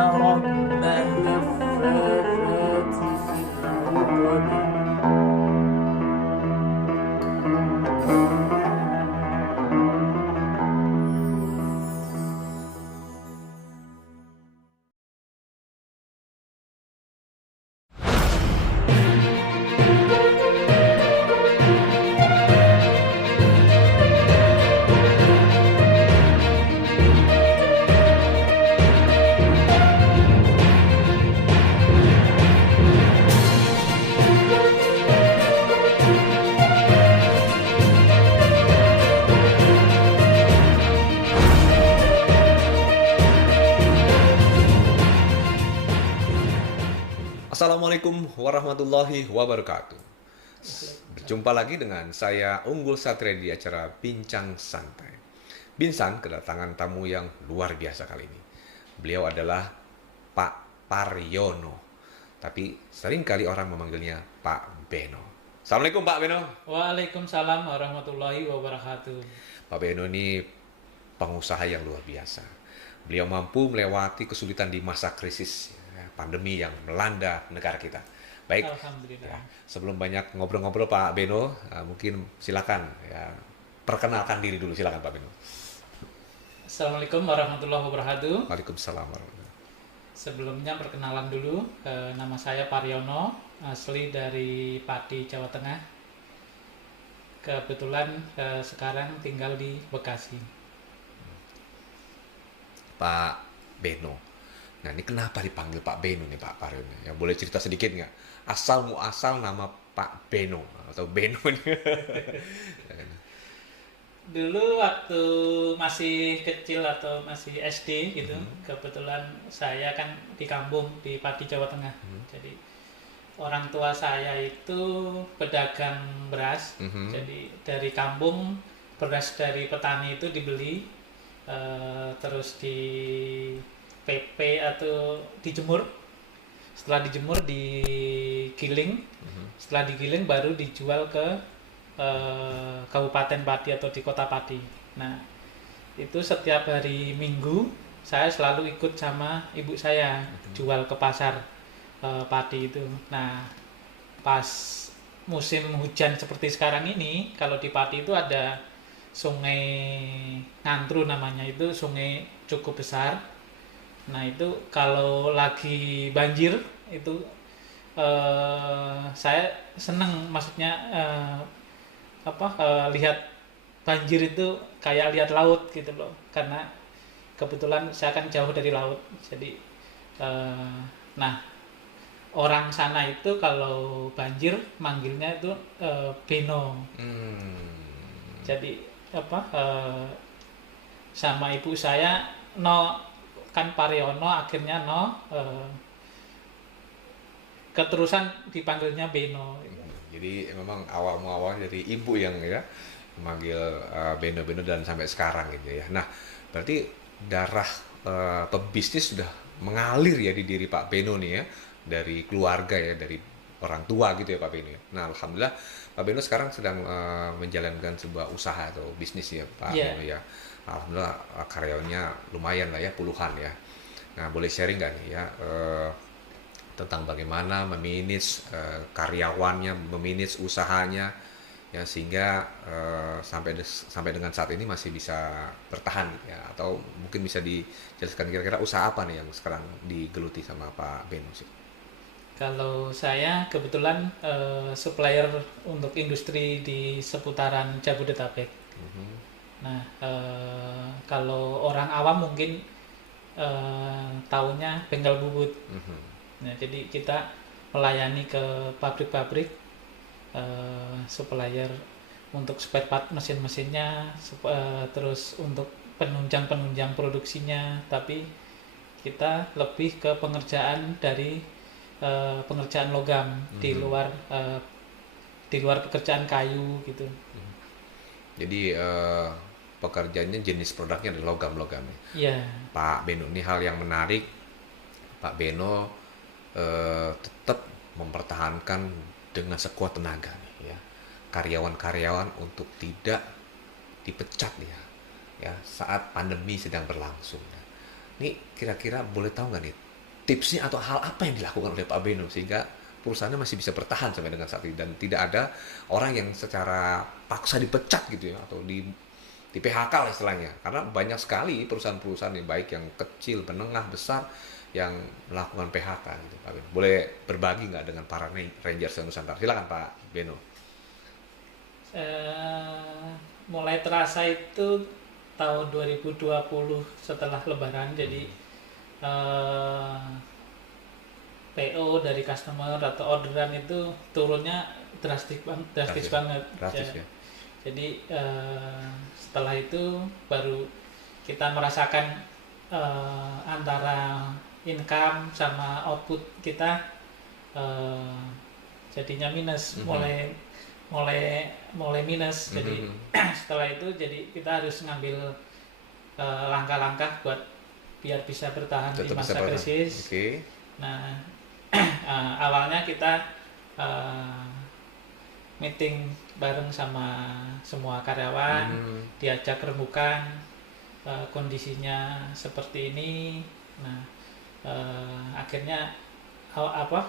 رب الفاتحة العقد. Assalamualaikum warahmatullahi wabarakatuh. Berjumpa lagi dengan saya Unggul Satria di acara Bincang Santai. Binsan kedatangan tamu yang luar biasa kali ini. Beliau adalah Pak Paryono, tapi seringkali orang memanggilnya Pak Beno. Assalamualaikum Pak Beno. Waalaikumsalam warahmatullahi wabarakatuh. Pak Beno ini pengusaha yang luar biasa. Beliau mampu melewati kesulitan di masa krisis pandemi yang melanda negara kita. Baik, Alhamdulillah. ya, sebelum banyak ngobrol-ngobrol Pak Beno, mungkin silakan ya, perkenalkan diri dulu, silakan Pak Beno. Assalamualaikum warahmatullahi wabarakatuh. Waalaikumsalam warahmatullahi. Sebelumnya perkenalan dulu, nama saya Paryono, asli dari Pati, Jawa Tengah. Kebetulan sekarang tinggal di Bekasi. Pak Beno. Nah, ini kenapa dipanggil Pak Beno nih Pak Paryono? Ya, boleh cerita sedikit nggak? Asal muasal nama Pak Beno atau Beno ini. Dulu waktu masih kecil atau masih SD gitu, kebetulan saya kan di kampung di Pati, Jawa Tengah. Jadi orang tua saya itu pedagang beras. Jadi dari kampung beras dari petani itu dibeli, terus di PP atau dijemur. Setelah dijemur digiling. Setelah digiling baru dijual ke Kabupaten Pati atau di Kota Pati. Nah, itu setiap hari Minggu saya selalu ikut sama ibu saya jual ke pasar Pati itu. Nah, pas musim hujan seperti sekarang ini, kalau di Pati itu ada Sungai Ngantru namanya, itu sungai cukup besar. Nah, itu kalau lagi banjir itu saya seneng, maksudnya lihat banjir itu kayak lihat laut gitu loh, karena kebetulan saya kan jauh dari laut. Jadi nah, orang sana itu kalau banjir manggilnya itu Beno. Jadi sama ibu saya no kan Paryono, akhirnya no keterusan dipanggilnya Beno. Jadi memang awal dari ibu yang ya memanggil Beno-Beno dan sampai sekarang gitu ya. Nah, berarti darah pebisnis sudah mengalir ya di diri Pak Beno nih ya, dari keluarga ya, dari orang tua gitu ya Pak Beno ya. Nah, alhamdulillah Pak Beno sekarang sedang menjalankan sebuah usaha atau bisnis ya Pak Beno ya. Alhamdulillah karyawannya lumayan lah ya, puluhan ya. Nah, boleh sharing nggak nih ya tentang bagaimana memanage karyawannya, memanage usahanya ya, sehingga sampai dengan saat ini masih bisa bertahan ya, atau mungkin bisa dijelaskan kira-kira usaha apa nih yang sekarang digeluti sama Pak Beno sih? Kalau saya kebetulan supplier untuk industri di seputaran Jabodetabek. Nah, kalau orang awam mungkin taunya bengkel bubut. Nah, jadi kita melayani ke pabrik-pabrik, supplier untuk spare part mesin-mesinnya, terus untuk penunjang produksinya. Tapi kita lebih ke pengerjaan dari pengerjaan logam di luar pekerjaan kayu gitu. Jadi pekerjaannya, jenis produknya adalah logam-logam ya. Iya. Pak Beno, ini hal yang menarik. Pak Beno tetap mempertahankan dengan sekuat tenaga nih ya, karyawan-karyawan untuk tidak dipecat ya saat pandemi sedang berlangsung. Ini kira-kira boleh tahu nggak nih tipsnya atau hal apa yang dilakukan oleh Pak Beno sehingga perusahaannya masih bisa bertahan sampai dengan saat ini dan tidak ada orang yang secara paksa dipecat gitu ya atau di PHK lah istilahnya, karena banyak sekali perusahaan-perusahaan yang baik yang kecil, menengah, besar yang melakukan PHK gitu Pak Beno. Boleh berbagi nggak dengan para Rangers Nusantara? Silakan Pak Beno. Mulai terasa itu tahun 2020 setelah Lebaran, jadi PO dari customer atau orderan itu turunnya drastis banget. Drastis ya. Jadi setelah itu baru kita merasakan antara income sama output kita jadinya minus, mulai minus. Jadi setelah itu jadi kita harus ngambil langkah-langkah buat biar bisa bertahan di masa krisis. Okay. Nah, awalnya kita meeting bareng sama semua karyawan, diajak rembukan kondisinya seperti ini. Nah, akhirnya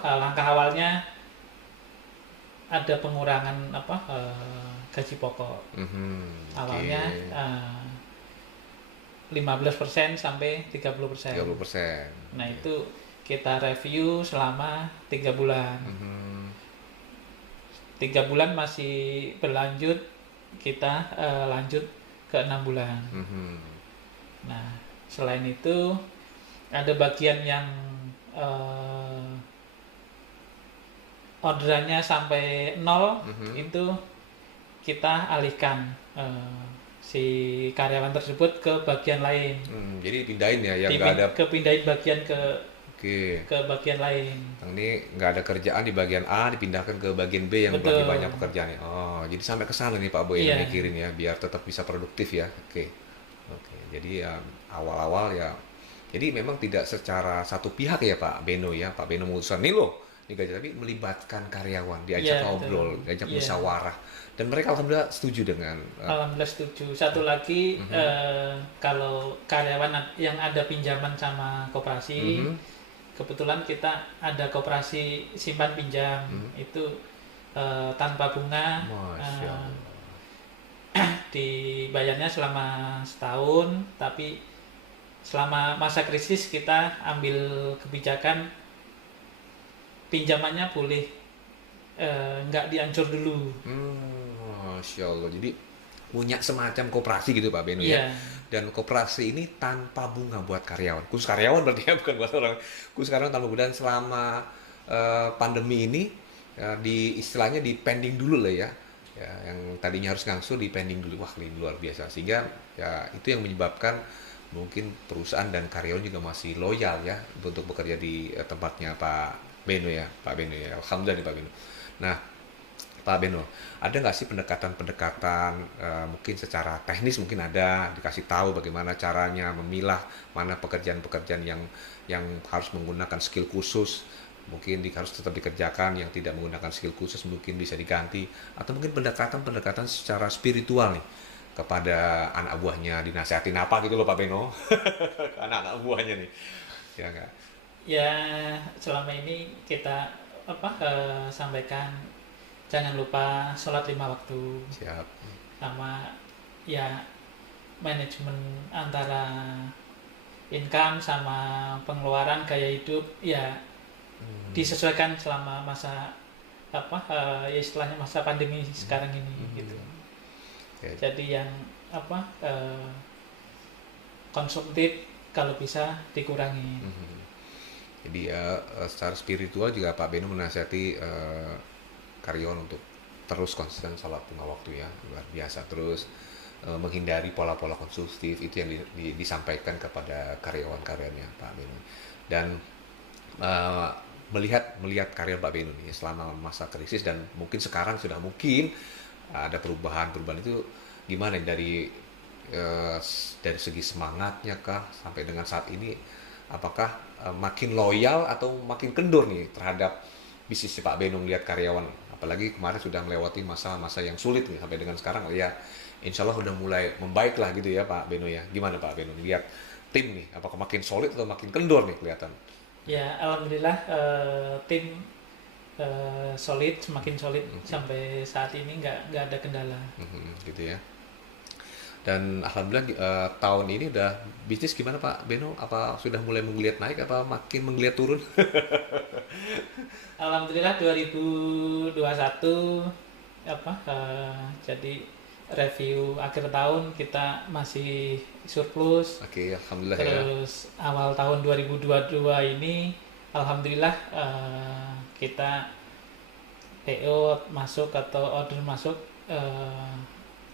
langkah awalnya ada pengurangan gaji pokok. Awalnya 15% sampai 30%. 30%. Nah, itu kita review selama 3 bulan. 3 bulan masih berlanjut, kita lanjut ke 6 bulan. Nah, selain itu ada bagian yang orderannya sampai 0, itu kita alihkan si karyawan tersebut ke bagian lain. Jadi pindahin ya, yang nggak ada. Kepindahin bagian ke bagian lain. Ini nggak ada kerjaan di bagian A dipindahkan ke bagian B yang lebih banyak pekerjaannya. Oh, jadi sampai ke sana nih Pak Boy yang mikirin ya, biar tetap bisa produktif ya. Oke. Jadi ya awal-awal ya. Jadi memang tidak secara satu pihak ya Pak Beno ya. Pak Beno memutuskan nih loh, ini gaji, tapi melibatkan karyawan, diajak ngobrol, diajak musyawarah. Dan mereka alhamdulillah setuju dengan. Alhamdulillah setuju. Satu lagi kalau karyawan yang ada pinjaman sama koperasi. Kebetulan kita ada koperasi simpan pinjam, itu tanpa bunga, dibayarnya selama setahun, tapi selama masa krisis kita ambil kebijakan pinjamannya boleh nggak diancur dulu. Masya Allah, jadi punya semacam koperasi gitu Pak Beno ya. Dan koperasi ini tanpa bunga buat karyawan, khusus karyawan berarti ya, bukan buat orang, khusus karyawan tanpa bunga. Dan selama pandemi ini istilahnya di pending dulu lah ya, yang tadinya harus ngangsu di pending dulu. Wah, ini luar biasa, sehingga ya itu yang menyebabkan mungkin perusahaan dan karyawan juga masih loyal ya untuk bekerja di tempatnya Pak Beno ya, Pak Beno ya. Alhamdulillah nih Pak Beno. Nah Pak Beno, ada nggak sih pendekatan-pendekatan mungkin secara teknis mungkin ada, dikasih tahu bagaimana caranya memilah mana pekerjaan-pekerjaan yang harus menggunakan skill khusus, mungkin harus tetap dikerjakan, yang tidak menggunakan skill khusus mungkin bisa diganti, atau mungkin pendekatan-pendekatan secara spiritual nih kepada anak buahnya, dinasehatin apa gitu loh Pak Beno, anak-anak buahnya nih, ya nggak? Ya, selama ini kita sampaikan jangan lupa sholat 5 waktu. Siap. Sama ya manajemen antara income sama pengeluaran, gaya hidup ya disesuaikan selama masa ya istilahnya masa pandemi sekarang ini gitu. Jadi yang konsumtif kalau bisa dikurangi. Jadi secara spiritual juga Pak Beno menasihati karyawan untuk terus konsisten sholat 5 waktu ya, luar biasa. Terus menghindari pola-pola konsumtif, itu yang disampaikan kepada karyawan-karyawannya Pak Beno. Dan melihat karya Pak Beno nih selama masa krisis, dan mungkin sekarang sudah mungkin ada perubahan itu gimana dari segi semangatnya kah sampai dengan saat ini, apakah makin loyal atau makin kendur nih terhadap bisnis Pak Beno melihat karyawan, apalagi kemarin sudah melewati masa-masa yang sulit nih sampai dengan sekarang ya insya Allah udah mulai membaik lah gitu ya Pak Beno ya. Gimana Pak Beno lihat tim nih, apakah makin solid atau makin kendor nih kelihatan? Ya, alhamdulillah tim solid, semakin solid sampai saat ini nggak ada kendala. Gitu ya. Dan alhamdulillah tahun ini udah bisnis gimana Pak Beno? Apa sudah mulai menggeliat naik apa makin menggeliat turun? Alhamdulillah 2021 jadi review akhir tahun kita masih surplus. Oke, alhamdulillah ya. Terus awal tahun 2022 ini alhamdulillah kita PO masuk atau order masuk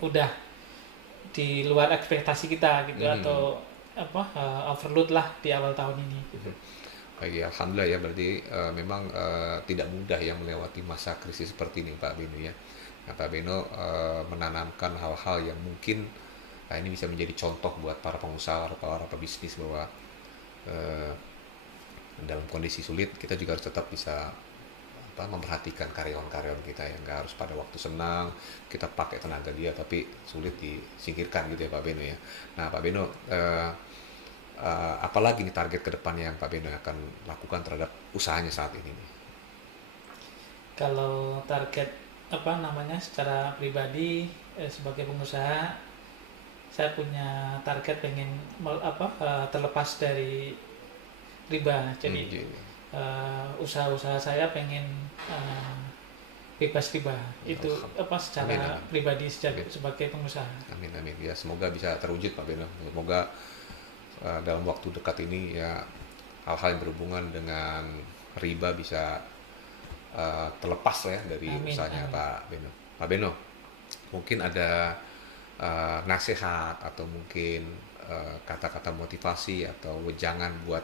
udah di luar ekspektasi kita gitu atau overload lah di awal tahun ini gitu. Baik ya, alhamdulillah ya berarti memang tidak mudah ya melewati masa krisis seperti ini Pak Beno ya. Nah, Pak Beno menanamkan hal-hal yang mungkin ini bisa menjadi contoh buat para pengusaha, para pebisnis bahwa dalam kondisi sulit kita juga harus tetap bisa memperhatikan karyawan-karyawan kita yang nggak harus pada waktu senang kita pakai tenaga dia tapi sulit disingkirkan gitu ya Pak Beno ya. Nah Pak Beno apalagi nih target ke depannya yang Pak Beno akan lakukan terhadap usahanya saat ini nih? Kalau target secara pribadi sebagai pengusaha saya punya target pengen terlepas dari riba. Jadi usaha-usaha saya pengen bebas riba. Itu secara amin. Pribadi sebagai pengusaha. Amin amin ya, semoga bisa terwujud Pak Beno. Semoga dalam waktu dekat ini ya hal-hal yang berhubungan dengan riba bisa terlepas ya dari amin, usahanya amin. Pak Beno. Pak Beno, mungkin ada nasihat atau mungkin kata-kata motivasi atau wejangan buat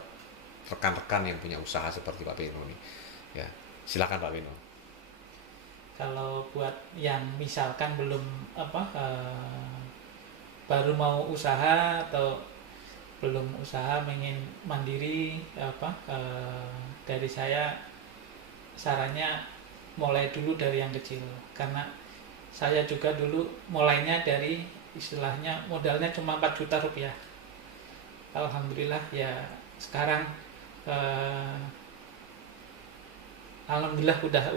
rekan-rekan yang punya usaha seperti Pak Beno nih ya, silakan Pak Beno. Kalau buat yang misalkan belum baru mau usaha atau belum usaha ingin mandiri dari saya sarannya mulai dulu dari yang kecil, karena saya juga dulu mulainya dari istilahnya modalnya cuma 4 juta rupiah. Alhamdulillah ya sekarang alhamdulillah udah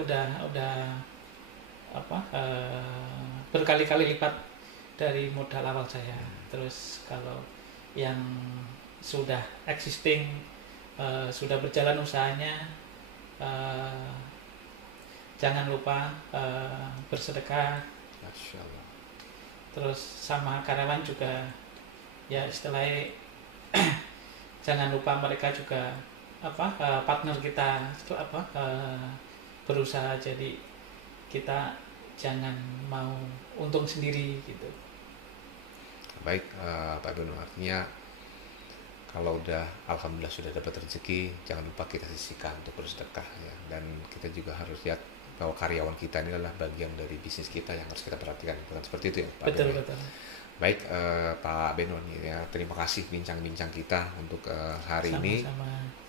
berkali-kali lipat dari modal awal saya. Terus kalau yang sudah existing sudah berjalan usahanya jangan lupa bersedekah. Masya Allah. Terus sama karyawan juga ya istilahnya jangan lupa mereka juga partner kita berusaha, jadi kita jangan mau untung sendiri gitu. Baik Pak Beno, artinya kalau udah alhamdulillah sudah dapat rezeki jangan lupa kita sisihkan untuk bersedekah ya, dan kita juga harus lihat bahwa karyawan kita ini adalah bagian dari bisnis kita yang harus kita perhatikan, bukan seperti itu ya Pak Beno? Betul. Baik Pak Beno nih ya, terima kasih bincang-bincang kita untuk hari ini.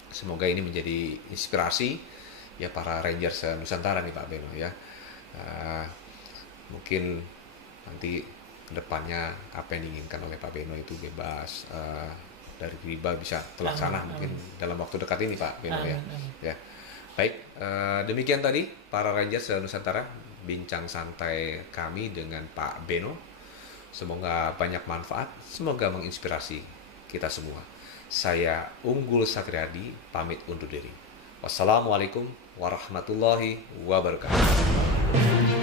Semoga ini menjadi inspirasi ya para Rangers Nusantara nih Pak Beno ya. Mungkin nanti kedepannya apa yang diinginkan oleh Pak Beno itu bebas dari riba bisa terlaksana mungkin dalam waktu dekat ini Pak Beno ya. Ya. Baik, demikian tadi para Rangers Nusantara bincang santai kami dengan Pak Beno. Semoga banyak manfaat, semoga menginspirasi kita semua. Saya Unggul Satriadi pamit undur diri. Wassalamualaikum warahmatullahi wabarakatuh.